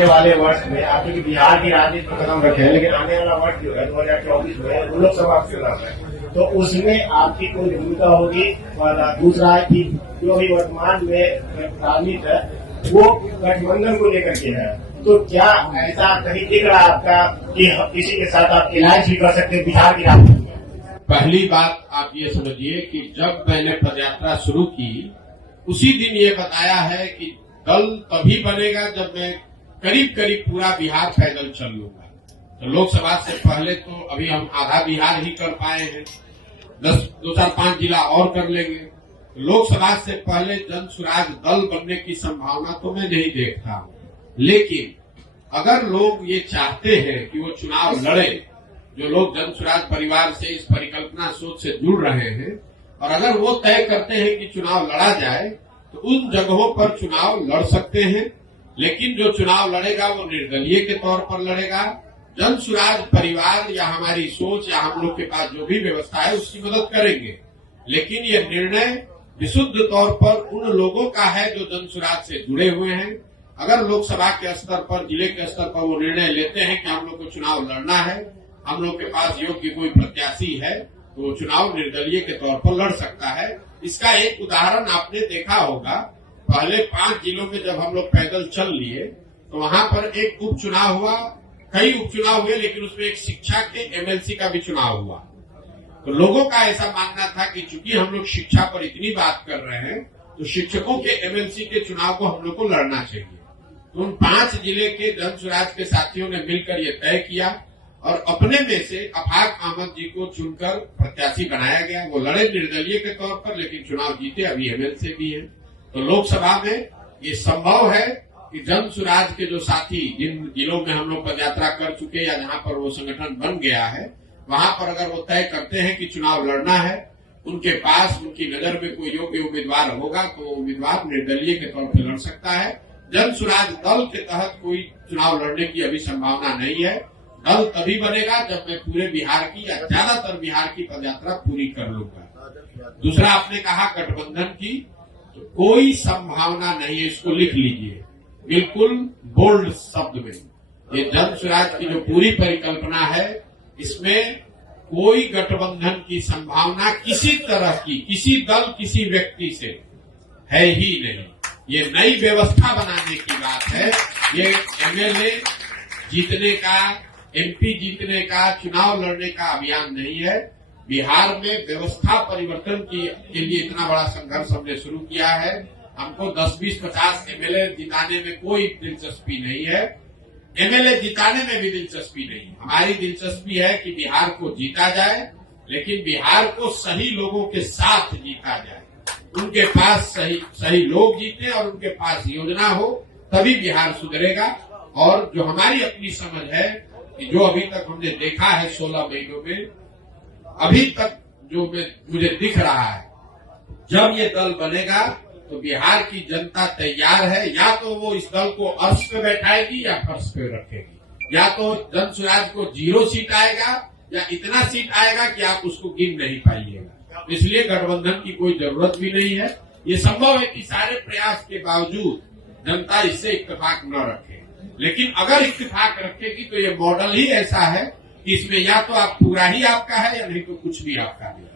आने वाले वर्ष में आप क्योंकि बिहार की राजनीति पर कदम रखे हैं, लेकिन आने वाला वर्ष जो है 2024 में लोकसभा चुनाव है, तो उसमें आपकी कोई भूमिका होगी। और दूसरा है कि जो अभी वर्तमान में राजनीति है वो गठबंधन को लेकर के है, तो क्या ऐसा कहीं दिख रहा है आपका कि किसी के साथ आप इलाज भी कर सकते हैं बिहार की राजनीति में? पहली बात आप ये समझिए कि जब मैंने पदयात्रा शुरू की उसी दिन ये बताया है कि दल तभी बनेगा जब मैं करीब करीब पूरा बिहार पैदल चल लूंगा। तो लोकसभा से पहले तो अभी हम आधा बिहार ही कर पाए हैं, 2-4-5 जिला और कर लेंगे। लोकसभा से पहले जन स्वराज दल बनने की संभावना तो मैं नहीं देखता हूं, लेकिन अगर लोग ये चाहते हैं कि वो चुनाव लड़े, जो लोग जन स्वराज परिवार से इस परिकल्पना सोच से जुड़ रहे हैं, और अगर वो तय करते हैं कि चुनाव लड़ा जाए तो उन जगहों पर चुनाव लड़ सकते हैं। लेकिन जो चुनाव लड़ेगा वो निर्दलीय के तौर पर लड़ेगा। जन स्वराज परिवार या हमारी सोच या हम लोग के पास जो भी व्यवस्था है उसकी मदद करेंगे, लेकिन ये निर्णय विशुद्ध तौर पर उन लोगों का है जो जन स्वराज से जुड़े हुए हैं। अगर लोकसभा के स्तर पर, जिले के स्तर पर वो निर्णय लेते हैं कि हम लोग को चुनाव लड़ना है, हम लोग के पास योग्य कोई प्रत्याशी है, तो वो चुनाव निर्दलीय के तौर पर लड़ सकता है। इसका एक उदाहरण आपने देखा होगा, पहले 5 जिलों में जब हम लोग पैदल चल लिए तो वहां पर एक उपचुनाव हुआ, कई उपचुनाव हुए, लेकिन उसमें एक शिक्षा के एमएलसी का भी चुनाव हुआ। तो लोगों का ऐसा मानना था कि चूंकि हम लोग शिक्षा पर इतनी बात कर रहे हैं तो शिक्षकों के एमएलसी के चुनाव को हम लोग को लड़ना चाहिए। तो उन 5 जिले के जन स्वराज के साथियों ने मिलकर ये तय किया और अपने में से अफाक अहमद जी को चुनकर प्रत्याशी बनाया गया। वो लड़े निर्दलीय के तौर पर, लेकिन चुनाव जीते, अभी एमएलसी भी है। तो लोकसभा में ये संभव है कि जन स्वराज के जो साथी जिन जिलों में हम लोग पदयात्रा कर चुके या जहां पर वो संगठन बन गया है, वहां पर अगर वो तय करते हैं कि चुनाव लड़ना है, उनके पास उनकी नजर में कोई योग्य उम्मीदवार होगा तो उम्मीदवार निर्दलीय के तौर पर लड़ सकता है। जन स्वराज दल के तहत कोई चुनाव लड़ने की अभी संभावना नहीं है। दल तभी बनेगा जब मैं पूरे बिहार की या ज्यादातर बिहार की पदयात्रा पूरी कर लूंगा। दूसरा आपने कहा गठबंधन की, तो कोई संभावना नहीं है, इसको लिख लीजिए बिल्कुल बोल्ड शब्द में। ये जन स्वराज की जो पूरी परिकल्पना है, इसमें कोई गठबंधन की संभावना किसी तरह की, किसी दल किसी व्यक्ति से है ही नहीं। ये नई व्यवस्था बनाने की बात है। ये एमएलए जीतने का, एमपी जीतने का, चुनाव लड़ने का अभियान नहीं है। बिहार में व्यवस्था परिवर्तन के लिए इतना बड़ा संघर्ष हमने शुरू किया है। हमको 10, 20, 50 एमएलए जिताने में कोई दिलचस्पी नहीं है, एमएलए जिताने में भी दिलचस्पी नहीं। हमारी दिलचस्पी है कि बिहार को जीता जाए, लेकिन बिहार को सही लोगों के साथ जीता जाए, उनके पास सही लोग जीते और उनके पास योजना हो, तभी बिहार सुधरेगा। और जो हमारी अपनी समझ है कि जो अभी तक हमने देखा है 16 महीनों में, अभी तक जो मुझे दिख रहा है, जब ये दल बनेगा तो बिहार की जनता तैयार है। या तो वो इस दल को अर्श पे बैठाएगी या फर्श पे रखेगी, या तो जन स्वराज को 0 सीट आएगा या इतना सीट आएगा कि आप उसको गिन नहीं पाइएगा। इसलिए गठबंधन की कोई जरूरत भी नहीं है। ये संभव है कि सारे प्रयास के बावजूद जनता इससे इत्तेफाक न रखे, लेकिन अगर इत्तेफाक रखेगी तो ये मॉडल ही ऐसा है कि इसमें या तो आप पूरा ही आपका है या नहीं तो कुछ भी आपका नहीं।